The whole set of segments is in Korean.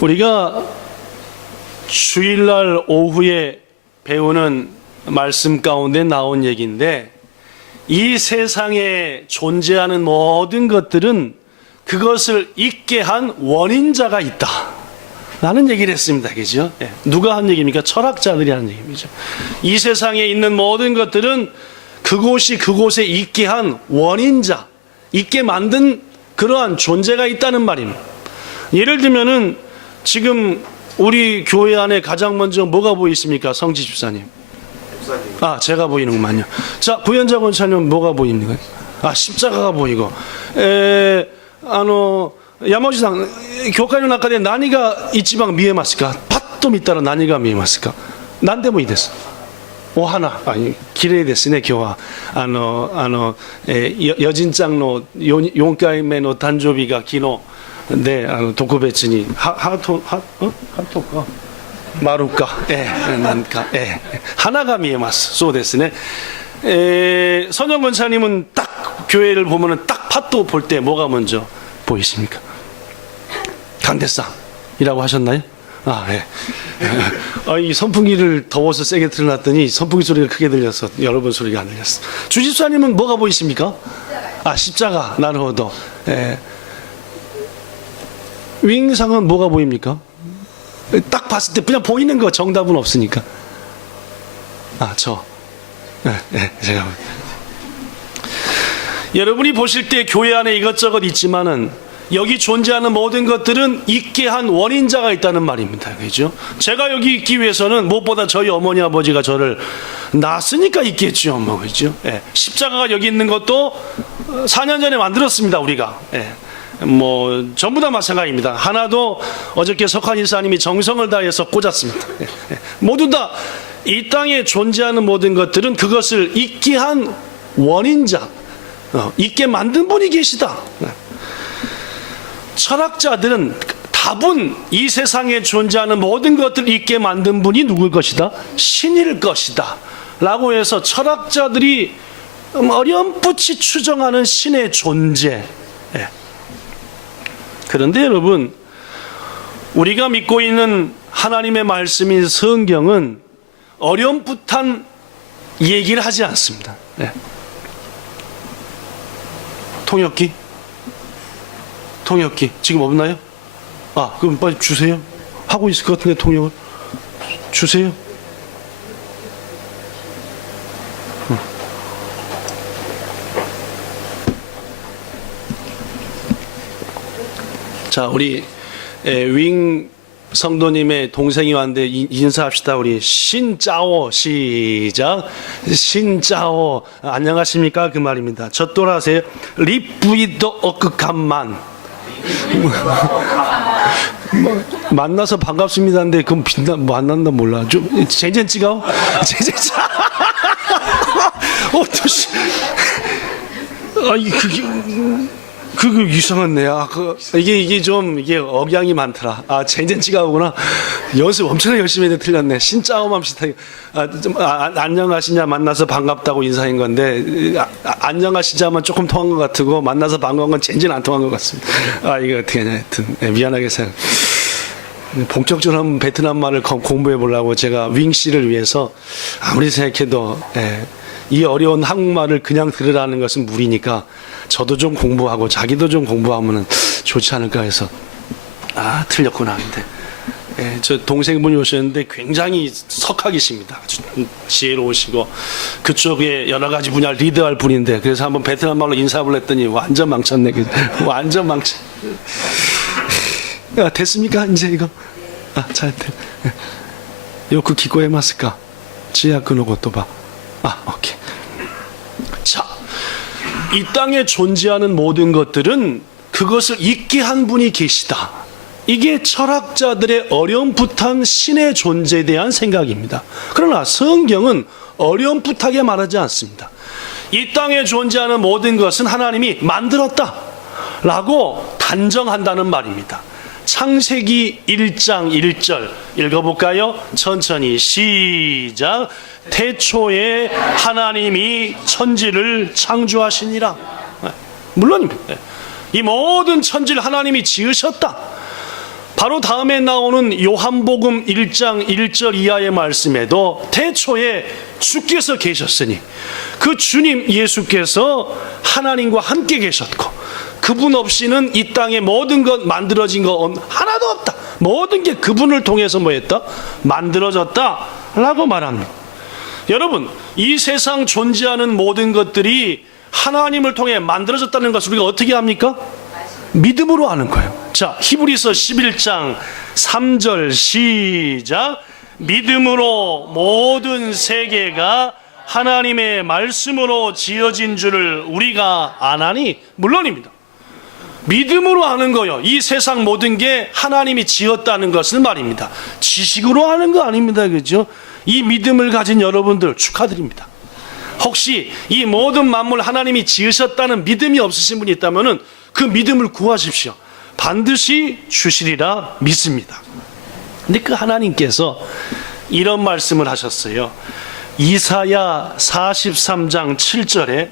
우리가 주일날 오후에 배우는 말씀 가운데 나온 얘기인데, 이 세상에 존재하는 모든 것들은 그것을 있게 한 원인자가 있다 라는 얘기를 했습니다. 그죠? 누가 한 얘기입니까? 철학자들이 하는 얘기죠. 이 세상에 있는 모든 것들은 그곳에 있게 한 원인자, 있게 만든 그러한 존재가 있다는 말입니다. 예를 들면은 지금 우리 교회 안에 가장 먼저 뭐가 보이십니까? 성지 집사님. 아, 제가 보이는구만요. 자, 부연자 권사님 뭐가 보입니까? 아, 십자가가 보이고. 야마우지상 교회의中で何が一番見えますか? パッと見たら何が見えますか? 何でもいいです。お花、綺麗ですね、今日は。余神ちゃんの4回目の誕生日が昨日で、特別にハートか丸か、なんか、花が見えます。そうですね。선영 권사님은 딱 교회를 보면은 딱 팟도 볼 때 뭐가 먼저 보이십니까? 강대상이라고 하셨나요? 아, 예. 이 선풍기를 더워서 세게 틀어놨더니 선풍기 소리가 크게 들려서 여러분 소리가 안 들렸어. 주집사님은 뭐가 보이십니까? 아, 십자가. 나르호도. 윙상은 뭐가 보입니까? 딱 봤을 때 그냥 보이는 거, 정답은 없으니까. 아, 제가. 여러분이 보실 때 교회 안에 이것저것 있지만은 여기 존재하는 모든 것들은 있게 한 원인자가 있다는 말입니다. 그죠? 제가 여기 있기 위해서는 무엇보다 저희 어머니 아버지가 저를 낳았으니까 있겠죠. 뭐, 그죠? 십자가가 여기 있는 것도 4년 전에 만들었습니다. 우리가. 뭐 전부 다 마찬가지입니다. 하나도 어저께 석환 이사님이 정성을 다해서 꽂았습니다. 모두 다 이 땅에 존재하는 모든 것들은 그것을 있게 한 원인자, 있게 만든 분이 계시다. 철학자들은 답은 이 세상에 존재하는 모든 것들을 있게 만든 분이 누굴 것이다? 신일 것이다 라고 해서 철학자들이 어렴풋이 추정하는 신의 존재. 그런데 여러분, 우리가 믿고 있는 하나님의 말씀인 성경은 어렴풋한 얘기를 하지 않습니다. 통역기 지금 없나요? 아, 그럼 빨리 주세요. 하고 있을 것 같은데 통역을 주세요. 자, 우리 윙 성도님의 동생이 왔는데 인사합시다. 우리 신짜오. 시작. 신짜오. 안녕하십니까? 그 말입니다. 저 또라세요. 리브이더 어크감만. 만나서 반갑습니다인데 그럼 만난다 몰라. 좀 제젠찌가오? 제젠찌. 어떠시? 그게 이상한네. 이게 좀 억양이 많더라. 아, 젠젠찌가오구나. 연습 엄청나게 열심히 했는데 틀렸네. 신짜오만 비슷하게. 안녕하시냐, 만나서 반갑다고 인사한 건데, 안녕하시자만 조금 통한 것 같고, 만나서 반가운 건 젠진 안 통한 것 같습니다. 이거 어떻게 하냐, 하여튼. 미안하게 생각. 본격적으로 한번 베트남 말을 공부해 보려고 제가 윙씨를 위해서 아무리 생각해도, 이 어려운 한국말을 그냥 들으라는 것은 무리니까 저도 좀 공부하고 자기도 좀 공부하면 좋지 않을까 해서 틀렸구나. 근데 저 동생분이 오셨는데 굉장히 석학이십니다. 아주 지혜로우시고 그쪽에 여러 가지 분야 리드할 분인데, 그래서 한번 베트남 말로 인사를 했더니 완전 망쳤네. 완전 망쳐. 됐습니까? 이제 이거 잘 됐. 요크 기고해마스까? 지하크노 것도 봐. 오케이. 자, 이 땅에 존재하는 모든 것들은 그것을 있게 한 분이 계시다. 이게 철학자들의 어렴풋한 신의 존재에 대한 생각입니다. 그러나 성경은 어렴풋하게 말하지 않습니다. 이 땅에 존재하는 모든 것은 하나님이 만들었다 라고 단정한다는 말입니다. 창세기 1장 1절 읽어볼까요? 천천히 시작. 태초에 하나님이 천지를 창조하시니라. 물론입니다. 이 모든 천지를 하나님이 지으셨다. 바로 다음에 나오는 요한복음 1장 1절 이하의 말씀에도 태초에 주께서 계셨으니 그 주님 예수께서 하나님과 함께 계셨고 그분 없이는 이 땅에 모든 것 만들어진 거 하나도 없다. 모든 게 그분을 통해서 뭐했다? 만들어졌다 라고 말합니다. 여러분, 이 세상 존재하는 모든 것들이 하나님을 통해 만들어졌다는 것을 우리가 어떻게 합니까? 믿음으로 아는 거예요. 자, 히브리서 11장 3절 시작. 믿음으로 모든 세계가 하나님의 말씀으로 지어진 줄을 우리가 아나니, 물론입니다. 믿음으로 아는 거요. 이 세상 모든 게 하나님이 지었다는 것을 말입니다. 지식으로 아는 거 아닙니다. 그죠? 이 믿음을 가진 여러분들 축하드립니다. 혹시 이 모든 만물 하나님이 지으셨다는 믿음이 없으신 분이 있다면 그 믿음을 구하십시오. 반드시 주시리라 믿습니다. 근데 그 하나님께서 이런 말씀을 하셨어요. 이사야 43장 7절에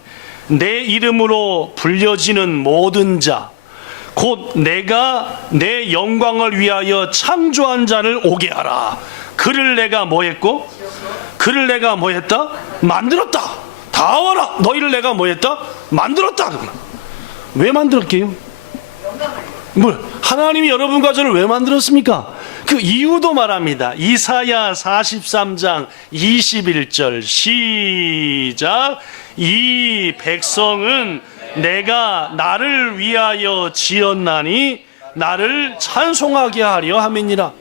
내 이름으로 불려지는 모든 자 곧 내가 내 영광을 위하여 창조한 자를 오게 하라. 그를 내가 뭐했고? 그를 내가 뭐했다? 만들었다. 다 와라. 너희를 내가 뭐했다? 만들었다. 왜 만들었게요? 하나님이 여러분과 저를 왜 만들었습니까? 그 이유도 말합니다. 이사야 43장 21절 시작. 이 백성은 내가 나를 위하여 지었나니 나를 찬송하게 하려 함이니라.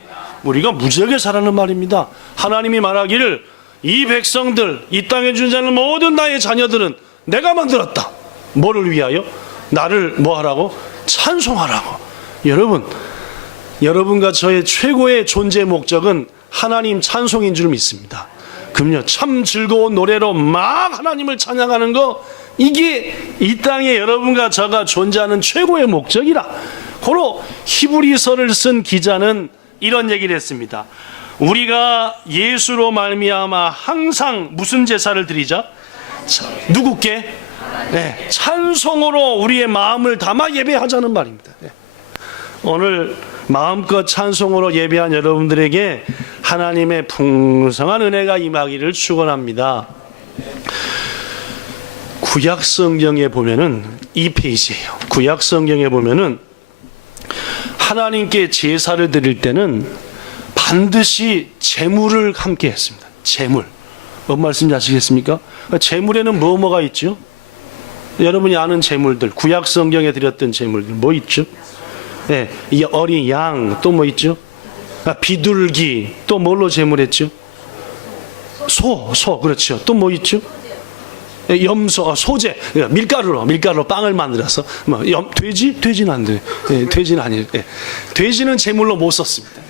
우리가 무지하게 잘하는 말입니다. 하나님이 말하기를 이 백성들, 이 땅에 존재하는 모든 나의 자녀들은 내가 만들었다. 뭐를 위하여? 나를 뭐 하라고? 찬송하라고. 여러분, 여러분과 저의 최고의 존재 목적은 하나님 찬송인 줄 믿습니다. 그럼요, 참 즐거운 노래로 막 하나님을 찬양하는 거, 이게 이 땅에 여러분과 저가 존재하는 최고의 목적이라. 고로 히브리서를 쓴 기자는 이런 얘기를 했습니다. 우리가 예수로 말미암아 항상 무슨 제사를 드리자? 누구께? 네, 찬송으로 우리의 마음을 담아 예배하자는 말입니다. 네. 오늘 마음껏 찬송으로 예배한 여러분들에게 하나님의 풍성한 은혜가 임하기를 축원합니다. 구약 성경에 보면은 이 페이지예요. 구약 성경에 보면은 하나님께 제사를 드릴 때는 반드시 제물을 함께 했습니다. 제물. 뭔 말씀인지 아시겠습니까? 제물에는 뭐가 있죠? 여러분이 아는 제물들, 구약 성경에 드렸던 제물들 뭐 있죠? 네, 이 어린 양, 또 뭐 있죠? 비둘기, 또 뭘로 제물했죠? 소, 그렇죠. 또 뭐 있죠? 염소, 소재, 밀가루로 빵을 만들어서, 돼지는 안 돼요. 돼지는 아니에요. 돼지는 제물로 못 썼습니다.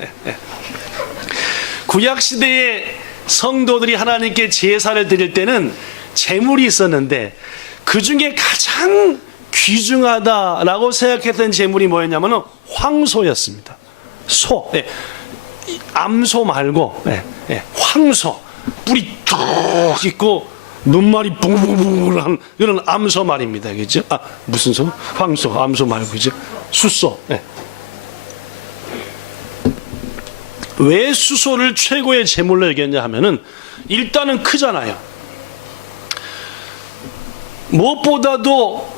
구약시대의 성도들이 하나님께 제사를 드릴 때는 제물이 있었는데 그 중에 가장 귀중하다라고 생각했던 제물이 뭐였냐면 황소였습니다. 소, 암소 말고 황소, 뿔이 툭 있고 눈말이 붕붕붕한 그런 암소 말입니다. 그죠? 무슨 소? 황소, 암소 말고 그죠? 숫소. 왜 수소를 최고의 제물로 여겼냐 하면은 일단은 크잖아요. 무엇보다도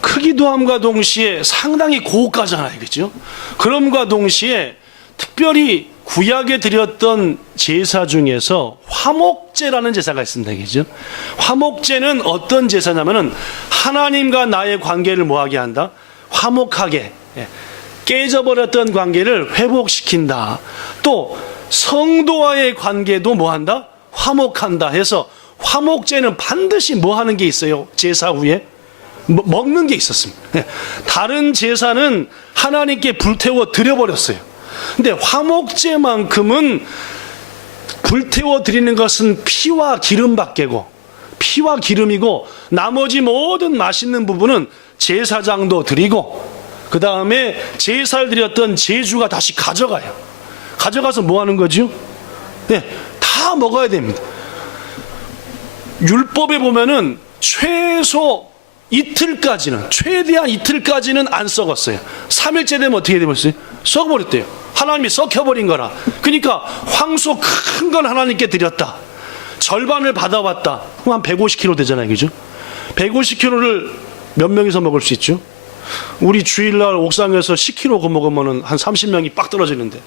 크기도 함과 동시에 상당히 고가잖아요. 그죠? 그럼과 동시에 특별히 구약에 드렸던 제사 중에서 화목제라는 제사가 있습니다. 그죠? 화목제는 어떤 제사냐면은 하나님과 나의 관계를 뭐하게 한다? 화목하게. 깨져버렸던 관계를 회복시킨다. 또 성도와의 관계도 뭐한다? 화목한다 해서 화목제는 반드시 뭐 하는 게 있어요? 제사 후에? 먹는 게 있었습니다. 다른 제사는 하나님께 불태워 드려버렸어요. 근데 화목제만큼은 불태워 드리는 것은 피와 기름밖에고, 피와 기름이고 나머지 모든 맛있는 부분은 제사장도 드리고 그 다음에 제사를 드렸던 제주가 다시 가져가요. 가져가서 뭐 하는 거죠? 다 먹어야 됩니다. 율법에 보면은 최소 이틀까지는, 최대한 이틀까지는 안 썩었어요. 3일째 되면 어떻게 되었어요? 썩어버렸대요. 하나님이 썩혀버린 거라. 그러니까 황소 큰 건 하나님께 드렸다. 절반을 받아왔다. 그럼 한 150kg 되잖아요. 그죠? 150kg를 몇 명이서 먹을 수 있죠? 우리 주일날 옥상에서 10kg 먹으면 한 30명이 빡 떨어지는데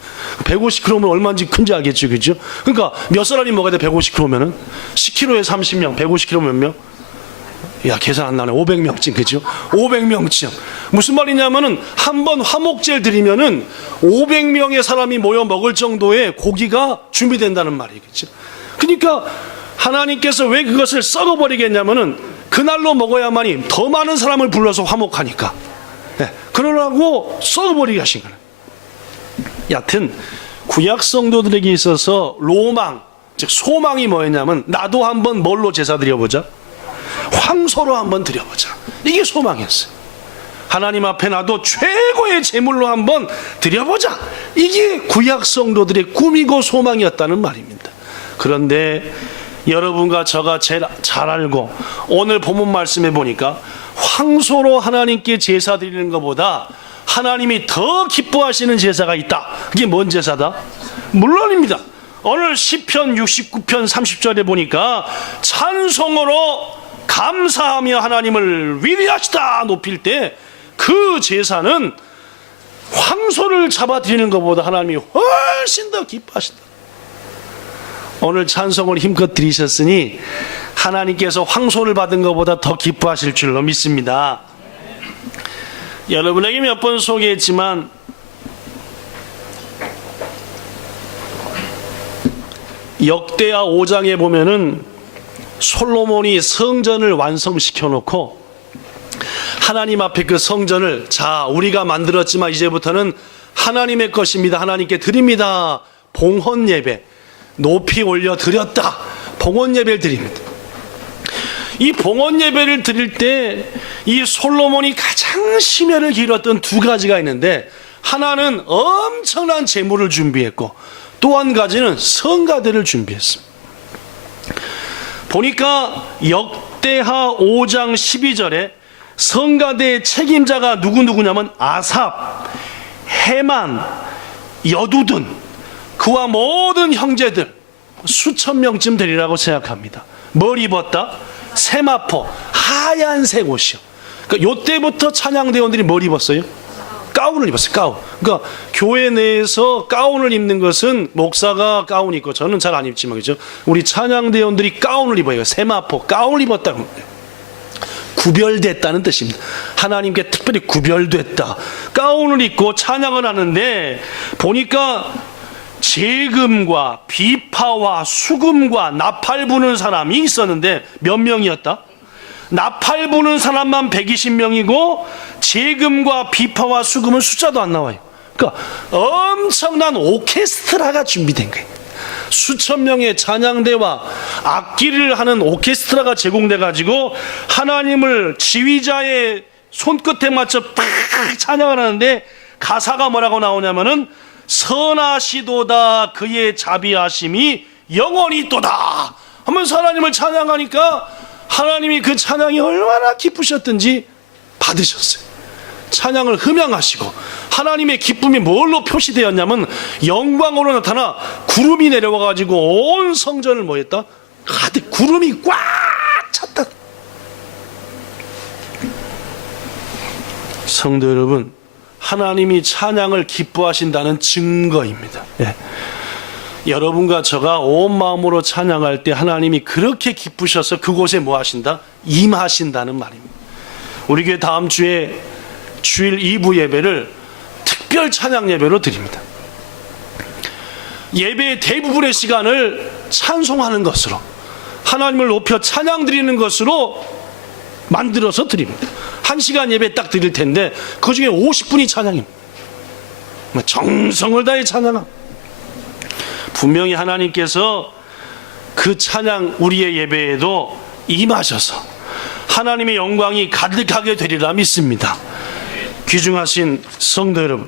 150kg면 얼마인지 큰지 알겠죠? 그죠? 그러니까 몇 사람이 먹어야 돼? 150kg면은 10kg에 30명, 150kg 몇 명? 야, 계산 안 나네. 500명쯤, 그죠? 500명쯤. 무슨 말이냐면은, 한 번 화목제를 드리면은, 500명의 사람이 모여 먹을 정도의 고기가 준비된다는 말이겠죠. 그러니까, 하나님께서 왜 그것을 썩어버리겠냐면은, 그날로 먹어야만이 더 많은 사람을 불러서 화목하니까. 네, 그러라고 썩어버리게 하신 거예요. 여하튼, 구약 성도들에게 있어서 로망, 즉, 소망이 뭐였냐면, 나도 한번 뭘로 제사 드려보자? 황소로 한번 드려보자. 이게 소망이었어요. 하나님 앞에 나도 최고의 제물로 한번 드려보자. 이게 구약 성도들의 꿈이고 소망이었다는 말입니다. 그런데 여러분과 저가 제일 잘 알고 오늘 본문 말씀해 보니까 황소로 하나님께 제사 드리는 것보다 하나님이 더 기뻐하시는 제사가 있다. 그게 뭔 제사다? 물론입니다. 오늘 시편 69편 30절에 보니까 찬송으로 감사하며 하나님을 위대하시다 높일 때 그 제사는 황소를 잡아드리는 것보다 하나님이 훨씬 더 기뻐하신다. 오늘 찬송을 힘껏 드리셨으니 하나님께서 황소를 받은 것보다 더 기뻐하실 줄로 믿습니다. 여러분에게 몇 번 소개했지만 역대하 5장에 보면은 솔로몬이 성전을 완성시켜 놓고 하나님 앞에 그 성전을 자 우리가 만들었지만 이제부터는 하나님의 것입니다. 하나님께 드립니다. 봉헌 예배 높이 올려 드렸다. 봉헌 예배를 드립니다. 이 봉헌 예배를 드릴 때 이 솔로몬이 가장 심혈을 기울였던 두 가지가 있는데 하나는 엄청난 제물을 준비했고 또 한 가지는 성가대를 준비했습니다. 보니까 역대하 5장 12절에 성가대의 책임자가 누구냐면 아삽, 헤만, 여두둔 그와 모든 형제들 수천 명쯤 되리라고 생각합니다. 뭘 입었다? 세마포, 하얀색 옷이요. 그러니까 요때부터 찬양대원들이 뭘 입었어요? 가운을 입었어요. 가운. 그러니까 교회 내에서 가운을 입는 것은 목사가 가운 입고 저는 잘 안 입지만 그죠? 우리 찬양대원들이 가운을 입어요. 세마포 가운을 입었다고 합니다. 구별됐다는 뜻입니다. 하나님께 특별히 구별됐다. 가운을 입고 찬양을 하는데 보니까 재금과 비파와 수금과 나팔 부는 사람이 있었는데 몇 명이었다? 나팔 부는 사람만 120명이고 재금과 비파와 수금은 숫자도 안 나와요. 그러니까 엄청난 오케스트라가 준비된 거예요. 수천 명의 찬양대와 악기를 하는 오케스트라가 제공돼 가지고 하나님을 지휘자의 손끝에 맞춰 팍 찬양을 하는데 가사가 뭐라고 나오냐면은 선하시도다 그의 자비하심이 영원히 있도다 하면서 하나님을 찬양하니까 하나님이 그 찬양이 얼마나 기쁘셨든지 받으셨어요. 찬양을 흠양하시고 하나님의 기쁨이 뭘로 표시되었냐면 영광으로 나타나 구름이 내려와 가지고 온 성전을 뭐 했다? 가득 구름이 꽉 찼다. 성도 여러분, 하나님이 찬양을 기뻐하신다는 증거입니다. 예. 여러분과 저가 온 마음으로 찬양할 때 하나님이 그렇게 기쁘셔서 그곳에 뭐 하신다? 임하신다는 말입니다. 우리 교회 다음 주에 주일 2부 예배를 특별 찬양 예배로 드립니다. 예배의 대부분의 시간을 찬송하는 것으로 하나님을 높여 찬양 드리는 것으로 만들어서 드립니다. 1시간 예배 딱 드릴 텐데 그 중에 50분이 찬양입니다. 정성을 다해 찬양함. 분명히 하나님께서 그 찬양 우리의 예배에도 임하셔서 하나님의 영광이 가득하게 되리라 믿습니다. 귀중하신 성도 여러분,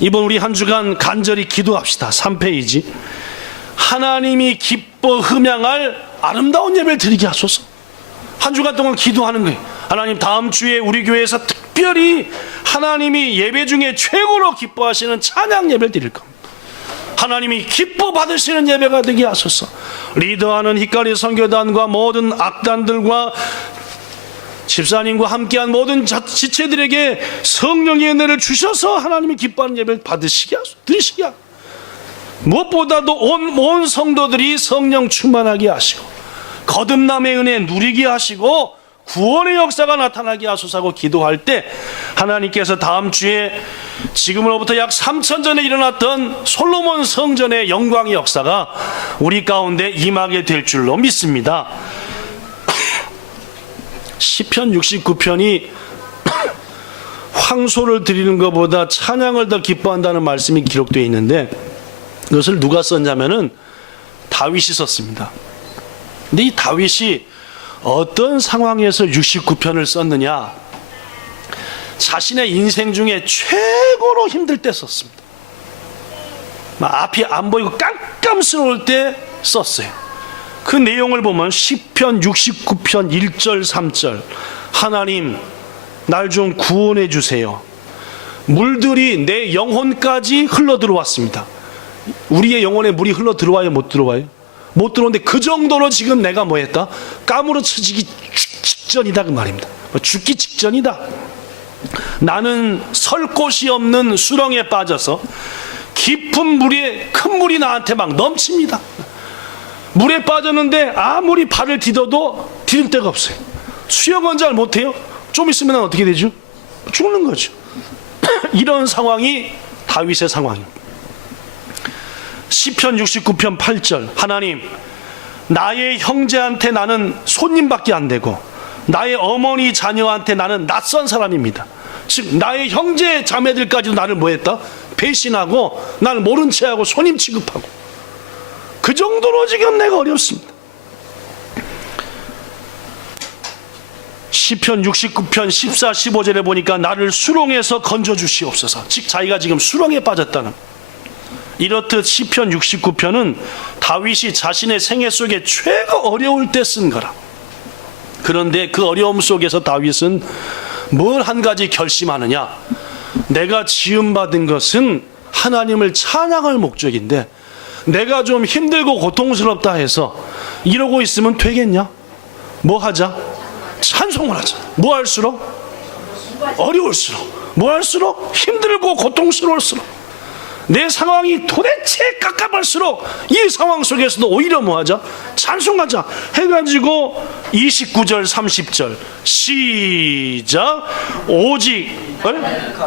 이번 우리 한 주간 간절히 기도합시다. 3페이지 하나님이 기뻐 흠양할 아름다운 예배를 드리게 하소서. 한 주간 동안 기도하는 거예요. 하나님, 다음 주에 우리 교회에서 특별히 하나님이 예배 중에 최고로 기뻐하시는 찬양 예배를 드릴 겁니다. 하나님이 기뻐 받으시는 예배가 되게 하소서. 리더하는 히카리 선교단과 모든 악단들과 집사님과 함께한 모든 지체들에게 성령의 은혜를 주셔서 하나님이 기뻐하는 예배를 드리시게 하소서. 무엇보다도 온 성도들이 성령 충만하게 하시고 거듭남의 은혜 누리게 하시고 구원의 역사가 나타나게 하소서하고 기도할 때, 하나님께서 다음 주에 지금으로부터 약 3천 전에 일어났던 솔로몬 성전의 영광의 역사가 우리 가운데 임하게 될 줄로 믿습니다. 시편 69편이 황소를 드리는 것보다 찬양을 더 기뻐한다는 말씀이 기록되어 있는데, 그것을 누가 썼냐면은 다윗이 썼습니다. 근데 이 다윗이 어떤 상황에서 69편을 썼느냐? 자신의 인생 중에 최고로 힘들 때 썼습니다. 앞이 안 보이고 깜깜스러울 때 썼어요. 그 내용을 보면 시편 69편 1절 3절, 하나님 날 좀 구원해 주세요. 물들이 내 영혼까지 흘러 들어왔습니다. 우리의 영혼에 물이 흘러 들어와요, 못 들어와요? 못 들어오는데 그 정도로 지금 내가 뭐 했다? 까무러쳐지기 직전이다, 그 말입니다. 죽기 직전이다. 나는 설 곳이 없는 수렁에 빠져서 깊은 물에, 큰 물이 나한테 막 넘칩니다. 물에 빠졌는데 아무리 발을 디뎌도 디딜 데가 없어요. 수영은 잘 못해요. 좀 있으면 어떻게 되죠? 죽는 거죠. 이런 상황이 다윗의 상황입니다. 시편 69편 8절, 하나님 나의 형제한테 나는 손님밖에 안 되고 나의 어머니 자녀한테 나는 낯선 사람입니다. 즉 나의 형제 자매들까지도 나를 뭐했다? 배신하고 나를 모른 채하고 손님 취급하고, 그 정도로 지금 내가 어렵습니다. 시편 69편 14, 15절에 보니까 나를 수렁에서 건져주시옵소서. 즉 자기가 지금 수렁에 빠졌다는, 이렇듯 시편 69편은 다윗이 자신의 생애 속에 최고 어려울 때 쓴 거라. 그런데 그 어려움 속에서 다윗은 뭘 한 가지 결심하느냐? 내가 지음받은 것은 하나님을 찬양할 목적인데 내가 좀 힘들고 고통스럽다 해서 이러고 있으면 되겠냐? 뭐 하자? 찬송을 하자. 뭐 할수록? 어려울수록. 뭐 할수록? 힘들고 고통스러울수록. 내 상황이 도대체 깝깝할수록 이 상황 속에서도 오히려 뭐하자? 찬송하자 해가지고 29절 30절 시작. 오직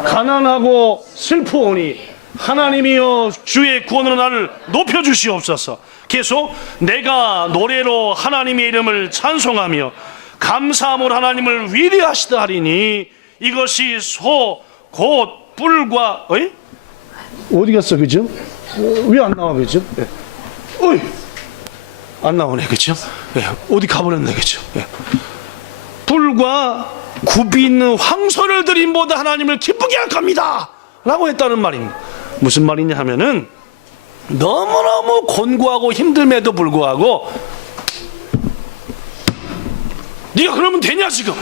가난하고 슬프오니 하나님이여 주의 구원으로 나를 높여주시옵소서. 계속 내가 노래로 하나님의 이름을 찬송하며 감사함으로 하나님을 위대하시다 하리니 이것이 소 곧 뿔과 어디 갔어, 그죠? 왜 안 나와, 그죠? 예. 어이, 안 나오네, 그죠? 예. 어디 가버렸네, 그죠? 예. 뿔과 굽이 있는 황소를 드림보다 하나님을 기쁘게 할 겁니다 라고 했다는 말입니다. 무슨 말이냐 하면은 너무너무 곤고하고 힘듦에도 불구하고 네가 그러면 되냐 지금?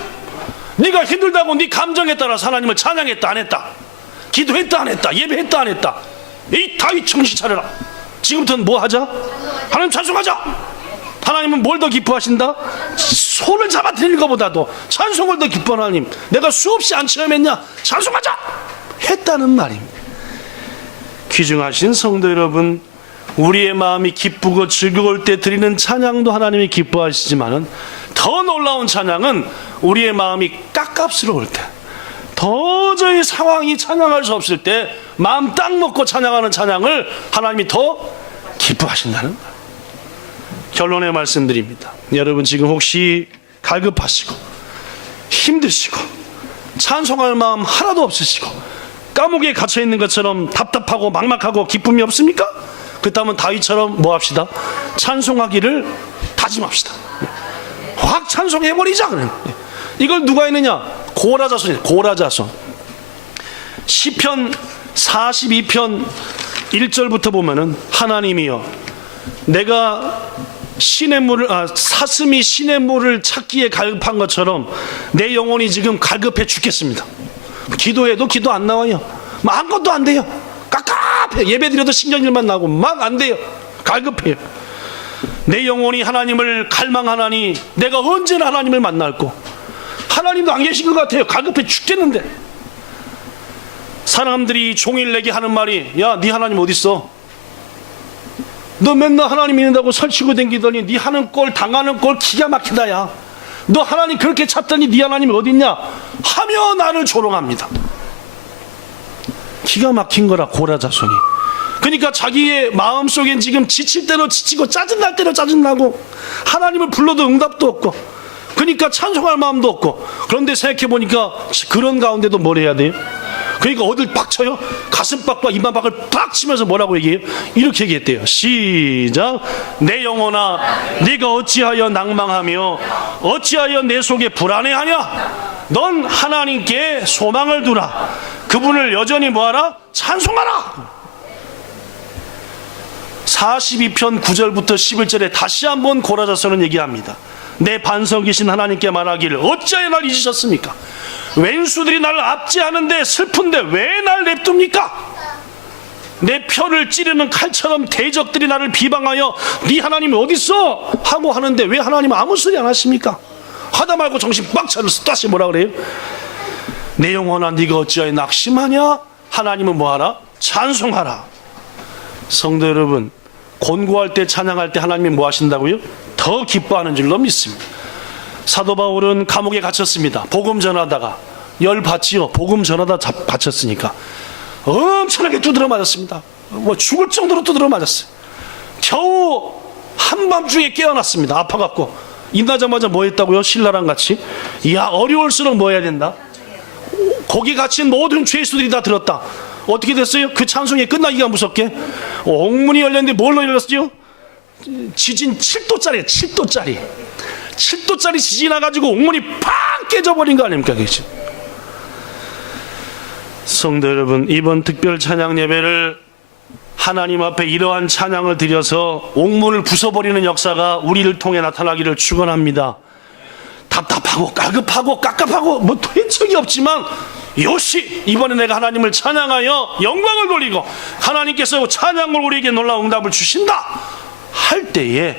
네가 힘들다고 네 감정에 따라서 하나님을 찬양했다 안 했다? 기도했다 안 했다? 예배했다 안 했다? 이 다윗 정신 차려라. 지금부터는 뭐 하자? 하나님 찬송하자. 하나님은 뭘 더 기뻐하신다? 소를 잡아드리는 것보다도 찬송을 더 기뻐하는 하나님, 내가 수없이 안 체험했냐? 찬송하자 했다는 말입니다. 귀중하신 성도 여러분, 우리의 마음이 기쁘고 즐거울 때 드리는 찬양도 하나님이 기뻐하시지만은 더 놀라운 찬양은 우리의 마음이 깝깝스러울 때, 도저히 상황이 찬양할 수 없을 때 마음 딱 먹고 찬양하는 찬양을 하나님이 더 기뻐하신다는 말. 결론의 말씀드립니다. 여러분 지금 혹시 갈급하시고 힘드시고 찬송할 마음 하나도 없으시고 감옥에 갇혀있는 것처럼 답답하고 막막하고 기쁨이 없습니까? 그렇다면 다윗처럼 뭐 합시다? 찬송하기를 다짐합시다. 확 찬송해버리자. 그래. 이걸 누가 했느냐? 고라자손이에요. 고라자손. 시편 42편 1절부터 보면은 하나님이여 내가 사슴이 신의 물을 찾기에 갈급한 것처럼 내 영혼이 지금 갈급해 죽겠습니다. 기도해도 기도 안 나와요. 뭐 아무것도 안 돼요. 깝깝해요. 예배 드려도 신경질만 나고 막 안 돼요. 갈급해요. 내 영혼이 하나님을 갈망하나니 내가 언제나 하나님을 만날고, 하나님도 안 계신 것 같아요. 갈급해 죽겠는데. 사람들이 종일 내게 하는 말이, 야, 네 하나님 어딨어? 너 맨날 하나님 믿는다고 설치고 댕기더니 네 하는 꼴 당하는 꼴 기가 막히다. 야, 너 하나님 그렇게 찾더니 네 하나님이 어딨냐 하며 나를 조롱합니다. 기가 막힌 거라, 고라자손이. 그러니까 자기의 마음속엔 지금 지칠 대로 지치고 짜증날 대로 짜증나고, 하나님을 불러도 응답도 없고, 그러니까 찬송할 마음도 없고. 그런데 생각해보니까 그런 가운데도 뭘 해야 돼요? 그러니까 어딜 빡 쳐요? 가슴박과 이마박을 빡 치면서 뭐라고 얘기해요? 이렇게 얘기했대요. 시작. 내 영혼아, 네가 어찌하여 낭망하며 어찌하여 내 속에 불안해하냐? 넌 하나님께 소망을 두라. 그분을 여전히 뭐하라? 찬송하라. 42편 9절부터 11절에 다시 한번 고라자손은 얘기합니다. 내 반석이신 하나님께 말하기를 어찌하여 날 잊으셨습니까? 왼수들이 나를 압제하는데 슬픈데 왜 날 냅둡니까? 내 혀를 찌르는 칼처럼 대적들이 나를 비방하여 네 하나님이 어딨어? 하고 하는데 왜 하나님은 아무 소리 안 하십니까? 하다 말고 정신 빡 차려서 다시 뭐라 그래요? 내 영혼아, 네가 어찌하여 낙심하냐? 하나님은 뭐하라? 찬송하라. 성도 여러분, 곤고할 때 찬양할 때 하나님이 뭐 하신다고요? 더 기뻐하는 줄로 믿습니다. 사도 바울은 감옥에 갇혔습니다. 복음 전하다가 열 받지요. 복음 전하다 갇혔으니까 엄청나게 두드려 맞았습니다. 뭐 죽을 정도로 두드려 맞았어요. 겨우 한밤중에 깨어났습니다. 아파갖고. 일어나자마자 뭐 했다고요? 신라랑 같이. 이야, 어려울수록 뭐 해야 된다? 거기 갇힌 모든 죄수들이 다 들었다. 어떻게 됐어요? 그 찬송이 끝나기가 무섭게 옥문이 열렸는데 뭘로 열렸어요? 지진 7도짜리예요. 7도짜리. 7도짜리 지진 나가지고 옥문이 팍 깨져버린 거 아닙니까? 그렇죠? 성도 여러분, 이번 특별 찬양 예배를 하나님 앞에 이러한 찬양을 드려서 옥문을 부숴버리는 역사가 우리를 통해 나타나기를 축원합니다. 답답하고 갈급하고 깝깝하고 뭐 된 적이 없지만 요시 이번에 내가 하나님을 찬양하여 영광을 돌리고 하나님께서 찬양을 우리에게 놀라운 응답을 주신다 할 때에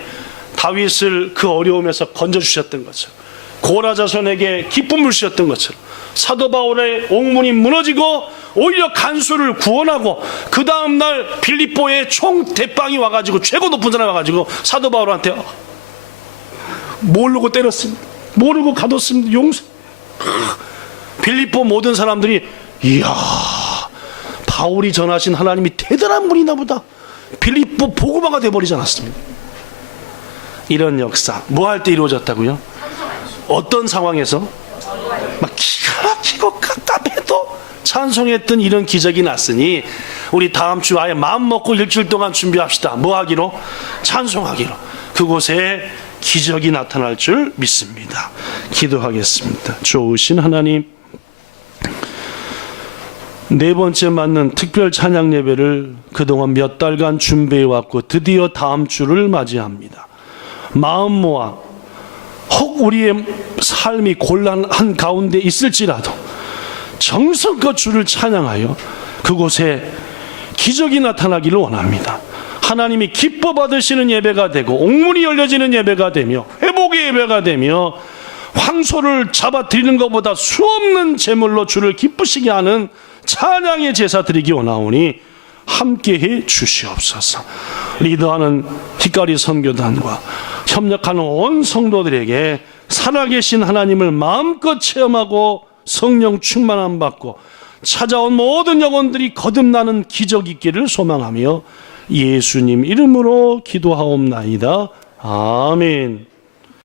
다윗을 그 어려움에서 건져주셨던 것처럼, 고라자손에게 기쁨을 주셨던 것처럼, 사도 바울의 옥문이 무너지고 오히려 간수를 구원하고 그 다음날 빌립보에 총 대빵이 와가지고 최고 높은 사람이 와가지고 사도 바울한테 모르고 때렸습니다. 모르고 가뒀습니다. 용서. 빌립보 모든 사람들이 이야, 바울이 전하신 하나님이 대단한 분이나 보다. 빌립보 보고마가 돼버리지 않았습니다. 이런 역사 뭐 할 때 이루어졌다고요? 어떤 상황에서? 막 기가 막히고 깝깝해도 찬송했던 이런 기적이 났으니 우리 다음 주 아예 마음 먹고 일주일 동안 준비합시다. 뭐 하기로? 찬송하기로. 그곳에 기적이 나타날 줄 믿습니다. 기도하겠습니다. 좋으신 하나님, 네 번째 맞는 특별 찬양 예배를 그동안 몇 달간 준비해왔고 드디어 다음 주를 맞이합니다. 마음 모아 혹 우리의 삶이 곤란한 가운데 있을지라도 정성껏 주를 찬양하여 그곳에 기적이 나타나기를 원합니다. 하나님이 기뻐 받으시는 예배가 되고 옥문이 열려지는 예배가 되며 회복의 예배가 되며 황소를 잡아 드리는 것보다 수없는 제물로 주를 기쁘시게 하는 찬양의 제사 드리기 원하오니 함께해 주시옵소서. 리더하는 희까리 선교단과 협력하는 온 성도들에게 살아계신 하나님을 마음껏 체험하고 성령 충만함 받고 찾아온 모든 영혼들이 거듭나는 기적 있기를 소망하며 예수님 이름으로 기도하옵나이다. 아멘.